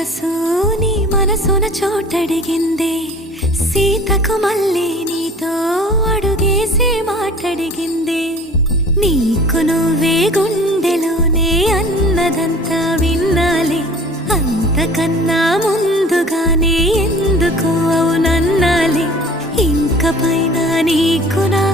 మనసు నీ మనసున చోటడిగిందే, సీతకు మళ్ళీ నీతో అడుగేసి మాటడిగిందే. నీకు నువ్వే గుండెలోనే అన్నదంతా విన్నాలే, అంతకన్నా ముందుగానే ఎందుకు అవునన్నాలే. ఇంక పైన నీకు నా